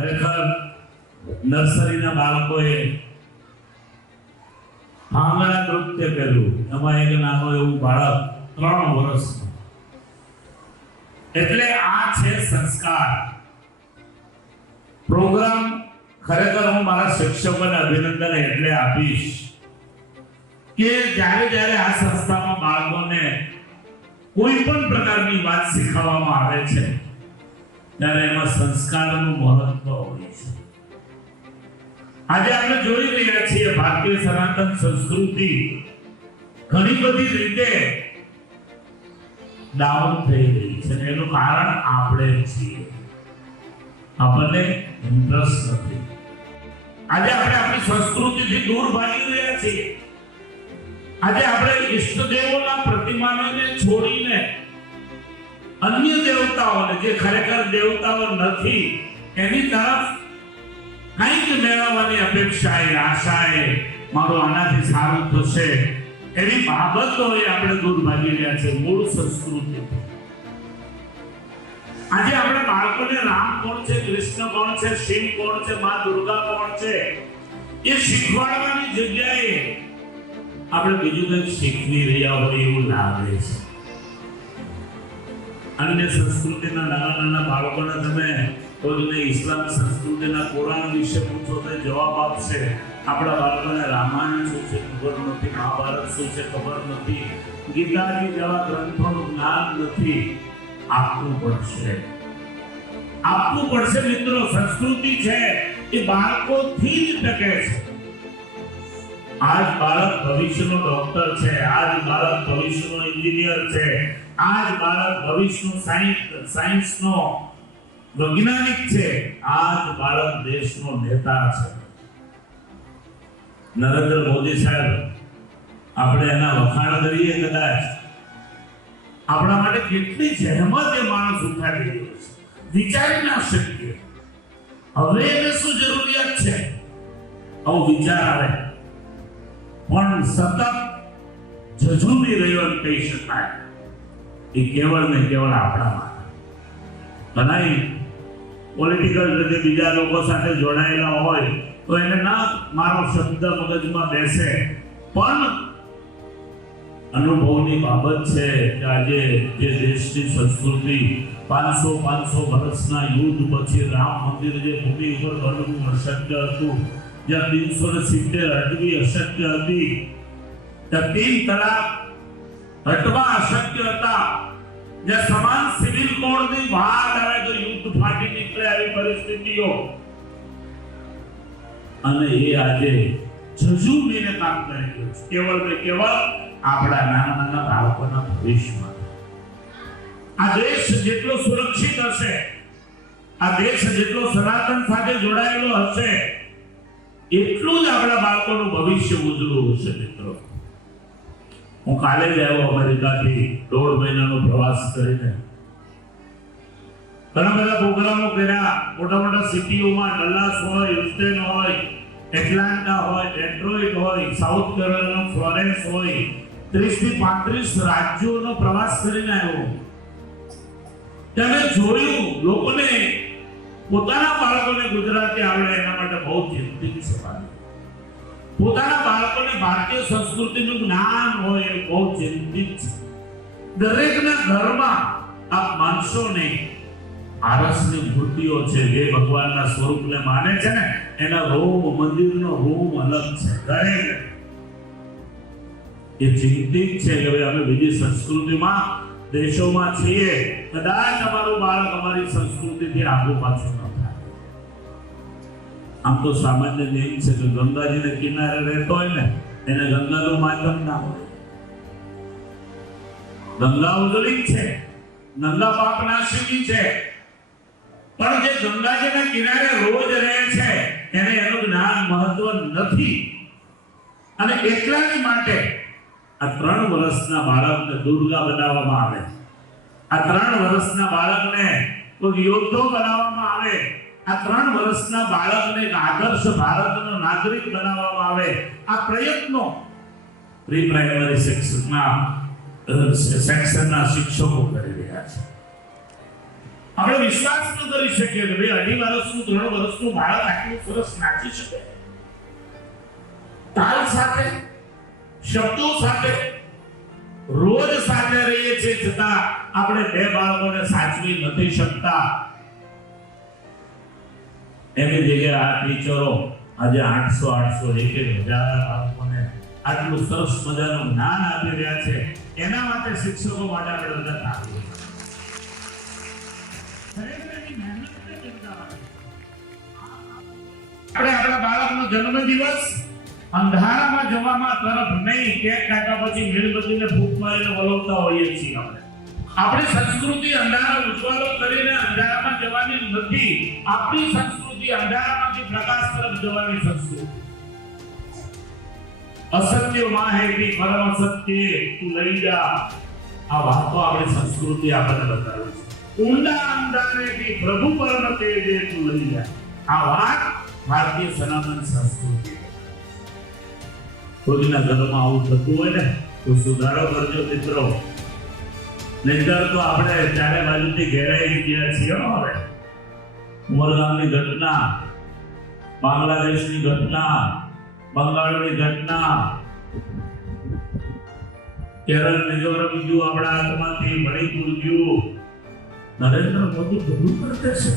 ખરેખર નર્સરીના બાળકોએ ભાંગડા નૃત્ય કર્યું. એમાં એક નાનો એવું બાળક 3 વર્ષનું. એટલે આ છે સંસ્કાર પ્રોગ્રામ. ખરેખર હું મારા શિક્ષકોને અભિનંદન એટલે આપીશ કે જ્યારે આ સંસ્થામાં બાળકોને કોઈ પણ પ્રકારની વાત શીખવવામાં આવે છે ત્યારે એમાં સંસ્કારનું મહત્વ હોય છે. આજે આપણે જોઈ રહ્યા છીએ ભારતીય સનાતન સંસ્કૃતિ ઘણી બધી રીતે ડાઉન થઈ રહી છે. એનું કારણ આપણે છીએ. આપણને ઇન્ટરેસ્ટ નથી. આજે આપણે આપણી સંસ્કૃતિથી દૂર ભાગી રહ્યા છીએ. આજે આપણે ઈષ્ટદેવોના પ્રતિમાને છોડીને અન્ય દેવતાઓને, જે ખરેખર દેવતાઓ નથી, એની તરફ કંઈક મેળવવાની અપેક્ષાએ, આશાએ, મારું આનાથી સારું થશે એવી બાબતોએ આપણે દૂર ભાગી રહ્યા છે મૂળ સંસ્કૃતિ. આજે આપણે બાળકોને રામ કોણ છે, કૃષ્ણ કોણ છે, શિવ કોણ છે, માં દુર્ગા કોણ છે એ શીખવાડવાની જગ્યાએ આપણે બીજું કંઈક શીખવી રહ્યા હોય એવું લાગે છે. અન્ય સંસ્કૃતિના નાના બાળકોને તમે કોઈને ઇસ્લામ સંસ્કૃતિના કુરાન વિશે પૂછો તો જવાબ આપશે. આપણા બાળકોને રામાયણ શું છે ખબર નથી, મહાભારત શું છે ખબર નથી, ગીતાજી જેવા ગ્રંથોનું જ્ઞાન નથી. આપવું પડશે મિત્રો. સંસ્કૃતિ છે એ બાળકોથી જ ટકે છે. આજ બાળક ભવિષ્યનો ડોક્ટર છે, આજ બાળક ભવિષ્યનો એન્જિનિયર છે, આજ બાળક ભવિષ્યનો સાયન્સનો વૈજ્ઞાનિક છે, આજ બાળક દેશનો નેતા છે. નરેન્દ્ર મોદી સાહેબ, આપણે એના વખાણ કરીએ કદાચ, આપણા માટે કેટલી જહેમત એ માણસ ઉઠાવી રહ્યો છે, વિચારી ના શકીએ. હવે એને શું જરૂરિયાત છે? આવો વિચાર આવે પણ સતત ઝઝૂમી રહ્યો એમ કહી શકાય. એ કેવળ ને કેવળ આપણા માટે. ઘણા પોલિટિકલ રીતે બીજા લોકો સાથે જોડાયેલા હોય તો એને ના મારો શબ્દ મગજમાં બેસે, પણ અનુભવની બાબત છે કે આજે જે દેશની સંસ્કૃતિ 500 વર્ષના યુદ્ધ પછી રામ મંદિર જે ભૂમિ ઉપર બનવું અશક્ય હતું, જ્યાં 370 અટવી અશક્ય હતી, ત્યાં 3 તલાક હટવા અશક્ય હતા, જ્યાં સમાન સિવિલ કોડની વાત આવે તો યુદ્ધ ફાટી નીકળે આવી પરિસ્થિતિઓ, અને એ આજે ઝઝૂમીને કામ કરી રહ્યું છે કેવળ ને કેવળ આપણા નાના બાળકોના ભવિષ્યમાં. આ દેશ જેટલો સુરક્ષિત હશે, આ દેશ જેટલો સનાતન સાથે જોડાયેલો હશે, એટલું જ આપણા બાળકોનું ભવિષ્ય ઉજળું હશે. મિત્રો, હું કાલે જ આવ્યો અમેરિકાથી 1.5 મહિનાનો પ્રવાસ કરીને. ઘણા બધા પ્રોગ્રામો કર્યા મોટા સિટીઓમાં. ડલ્લાસ હોય, હ્યુસ્ટન હોય, એટલાન્ટા હોય, ડેટ્રોઇટ હોય, સાઉથ કેરોલિના ફ્લોરેન્સ હોય, 30 થી 35 રાજ્યોનો પ્રવાસ કરીને આવ્યો. ત્યારે જોયું લોકોને પોતાના બાળકોને ગુજરાતી આવડે એના માટે બહુ ચિંતિત છે. પોતાના બાળકોને ભારતીય સંસ્કૃતિનું જ્ઞાન હોય એ બહુ ચિંતિત છે. દરેકના ઘરમાં આપ માનશો નહીં, આરસની મૂર્તિઓ છે જે ભગવાનના સ્વરૂપને માને છે ને, એના રૂમ, મંદિરનો રૂમ અલગ છે. દરેક એ ચિંતિત છે કે ભાઈ અમે બીજી સંસ્કૃતિમાં, દેશોમાં છીએ, કદાચ અમારું બાળક અમારી સંસ્કૃતિથી આગળ પાછું ન થાય. આમ તો સામાન્ય નિયમ છે કે ગંગાજીને કિનારે રહેતો હોય ને એને ગંગાનું માધ્યમ ના હોય. ગંગા ઉજળી છે, ગંગા પાપ નાશિની છે, પણ જે ગંગાજીના કિનારે રોજ રહે છે એને એનું જ્ઞાન મહત્વ નથી. અને એટલાની માટે આ 3 વર્ષના બાળકને દુર્ગા બનાવવામાં આવે, આ 3 વર્ષના બાળકને કોઈ યોદ્ધો બનાવવામાં આવે, આ 3 વર્ષના બાળકને એક આદર્શ ભારતનો નાગરિક બનાવવામાં આવે. આ પ્રયત્નો પ્રી પ્રાઇમરી સેક્શનના શિક્ષકો કરી રહ્યા છે. આપણે વિશ્વાસ ન કરી શકીએ કે ભાઈ 2.5 વર્ષનું 3 વર્ષનું બાળક આટલું સરસ નાચી શકે, તાલ સાથે, શબ્દો સાથે, રોજ સાથે રહીએ છીએ છતાં આપણે 2 બાળકોને સાચવી નથી શકતા. એની જગ્યાએ આ ટીચરો આજે 800 1,000 બાળકોને આટલું સરસ મજાનું જ્ઞાન આપી રહ્યા છે. એના માટે શિક્ષકો માટે આપણે બધા તાળીઓ. આપણે આપણા બાળકનો જન્મદિવસ અંધારામાં જવામાં તરફ નહીં, કેક કાપ્યા પછી મીણબત્તીને ફૂંક મારીને વલોવતા હોઈએ છીએ. આપણી સંસ્કૃતિ અંધારા ઉજવાળો કરીને અંધારામાં જવાની નથી. આપણી સંસ્કૃતિ અંધારામાંથી પ્રકાશ તરફ જવાની સંસ્કૃતિ. અસત્ય માહેતી પરમ સત્ય તું લઈ જા, આ વાતો આપણી સંસ્કૃતિ આપણને બતાવે છે. ઊંડા અંધારેથી પ્રભુ પરમ તેજે તું લઈ જા, આ વાત ભારતીય સનાતન સંસ્કૃતિ. કોઈના ઘરમાં આવું થતું હોય ને તો સુધારો કરજો મિત્રો, નહીંતર તો આપણે ચારે બાજુથી ઘેરાઈ ગયા છીએ. હવે ઉમરગામની ઘટના, બાંગ્લાદેશની ઘટના, બંગાળની ઘટના, કેરળ મિઝોરમ ગયું આપણા હાથમાંથી, મણિપુર ગયું. નરેન્દ્ર મોદી બધું કરતે છે.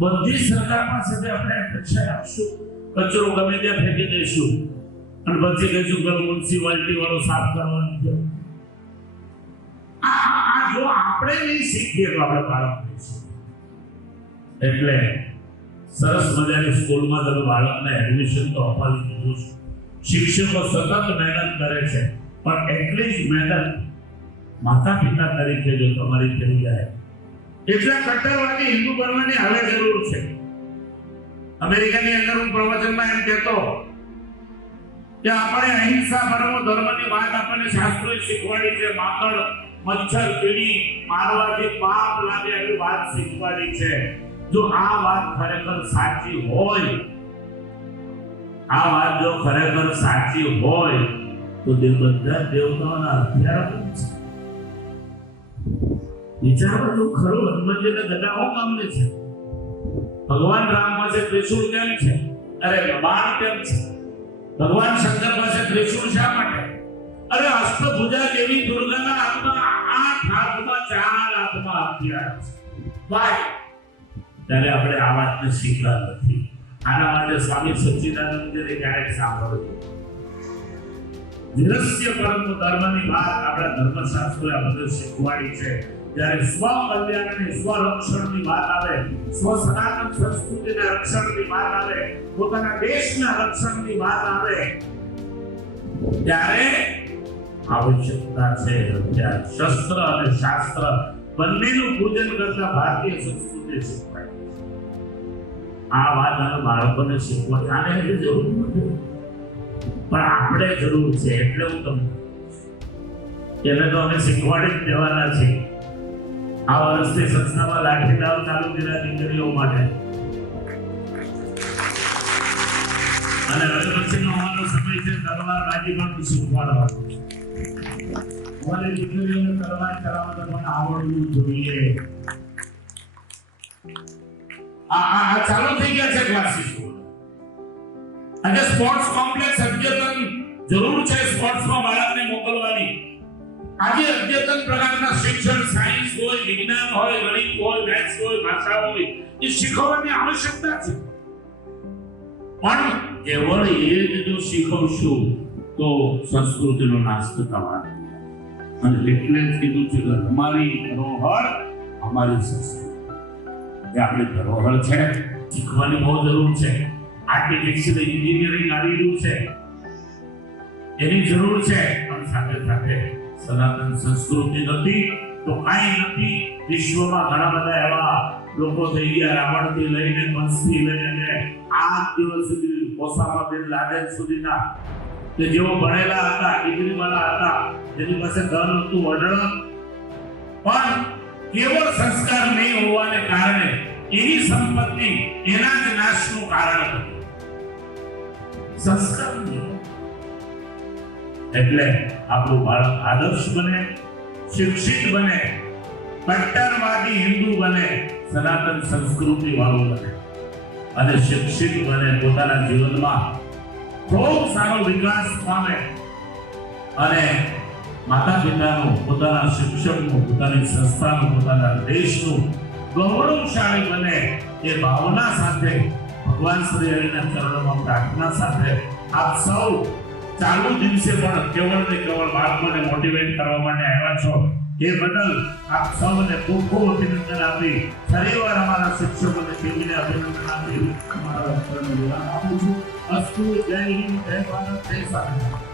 બધી સરકાર પાસે આપણે અપેક્ષા રાખશું, કચરો ગમે ત્યાં ફેંકી દઈશું અને પછી કહીશું કે મ્યુનિસિપાલિટી વાળો સાફ કરવાનું છે. આ જો આપણે નહીં શીખીએ તો આપણે બાળક નહીં. એટલે સરસ મજાની સ્કૂલમાં તમે બાળકને એડમિશન તો અપાવી દીધું છે. શિક્ષકો સતત મહેનત કરે છે, પણ એટલી જ મહેનત માતા પિતા તરીકે જો તમારી થઈ જાય, એટલા કટ્ટરવાદી હિન્દુ બનવાની હવે જરૂર છે. અમેરિકાની અંદર હું પ્રવચનમાં એમ કહેતો કે આપણે અહિંસા પરમો ધર્મની વાત આપણને શાસ્ત્રોએ શીખવાડી છે. માકડ, મચ્છર, કીડી મારવાથી પાપ લાગે એવી વાત શીખવાડી છે. જો આ વાત ખરેખર સાચી હોય, આ વાત જો ખરેખર સાચી હોય તો બધા દેવતાઓના હથિયારો છે. વિચારો તો ખરું, હનુમાનજીને ગદા કામને છે, ભગવાન રામ પાસે ત્રિશૂળ કેમ છે, અરે બાણ કેમ છે, ભગવાન શંકર પાસે ત્રિશૂળ શા માટે, અરે અષ્ટભુજા દેવી દુર્ગાના હાથમાં 8 હાથમાં 4 હાથમાં હથિયાર છે. ભાઈ ત્યારે આપણે આ વાતને શીખતા નથી. આના માટે સ્વામી સચ્ચિદાનંદજીને ક્યારેક સાંભળ્યું. નિરસ્ય પરમ ધર્મની વાત આપણા ધર્મશાસ્ત્રોએ આપણને શીખવાડી છે. જ્યારે સ્વ કલ્યાણ અને સ્વ રક્ષણની વાત આવે, સ્વ સનાતન સંસ્કૃતિના રક્ષણની વાત આવે, પોતાના દેશના રક્ષણની વાત આવે, ત્યારે આવશ્યકતા છે હથિયાર, શસ્ત્ર અને શાસ્ત્ર બંનેનું પૂજન કરતા ભારતીય સંસ્કૃતિ શીખવાય. આ વાત અમે બાળકોને શીખવા આને હજી જરૂર નથી, પણ આપણે જરૂર છે. એટલે હું તમને એને તો અમે શીખવાડી જ દેવાના છીએ. આ વર્ષથી સંસ્થામાં લાઠી દાવ ચાલુ કર્યા દીકરીઓ માટે, અને હવે પછીનો અમારો સમય છે તલવારબાજી પણ શીખવાડવાનો. અમારી દીકરીઓને તલવાર ચલાવતા પણ આવડવું જોઈએ. આ ચાલુ થઈ ગયા છે ક્લાસીસ. અને સ્પોર્ટ્સ કોમ્પ્લેક્સ અદ્યતન જરૂર છે સ્પોર્ટ્સમાં બાળકને મોકલવાની. આજે અદ્યતન પ્રકારના શિક્ષણ, સાયન્સ હોય, વિજ્ઞાન હોય, ગણિત હોય, મેથ્સ હોય, ભાષા હોય, એ શીખવવાની આવશ્યકતા છે. પણ કેવળ એ જ જો શીખવશું તો સંસ્કૃતિનો નાશ થવાનો. અને એટલે જ કીધું છે કે અમારી ધરોહર અમારી સંસ્કૃતિ, એ આપણી ધરોહર છે, શીખવાની બહુ જરૂર છે. આર્કિટેક્ચર, એન્જિનિયરિંગ આવી રહ્યું છે, એની જરૂર છે, પણ સાથે સાથે સનાતન સંસ્કૃતિ નથી તો કાંઈ નથી. વિશ્વમાં ઘણા બધા એવા લોકો થઈ ગયા, રાવણથી લઈને કંસથી લઈને આ દિવસ સુધી ઓસામા બિન લાદેન સુધીના, કે જેઓ ભણેલા હતા, ડિગ્રી વાળા હતા, જેની પાસે ધન હતું, અઢળક, પણ કેવળ સંસ્કાર નહીં હોવાને કારણે એની સંપત્તિ એના જ નાશનું કારણ હતું. સંસ્કાર નહીં. એટલે આપણું બાળક આદર્શ બને, શિક્ષિત બને, કટ્ટરવાદી હિન્દુ બને, સનાતન સંસ્કૃતિ વાળો બને અને શિક્ષિત બને, પોતાના જીવનમાં ખૂબ સારો વિકાસ પામે અને માતા પિતાનું, પોતાના શિક્ષકનું, પોતાની સંસ્થાનું, પોતાના દેશનું ગૌરવશાળી બને, એ ભાવના સાથે ભગવાન શ્રી હરિના ચરણોમાં પ્રાર્થના સાથે આપ સૌ ચાલુ દિવસે પણ કેવળ ને કેવળ બાળકોને મોટિવેટ કરવા માટે આવ્યા છો, એ બદલ આપ સૌને ખૂબ ખૂબ અભિનંદન આપી ફરીવાર અમારા શિક્ષકોને કેવીને અભિનંદન આપી અમારા વક્તવ્યને વિરામ આપું છું. અસ્તુ. જય હિન્દ, જય ભારત, જય સ્વામિનારાયણ.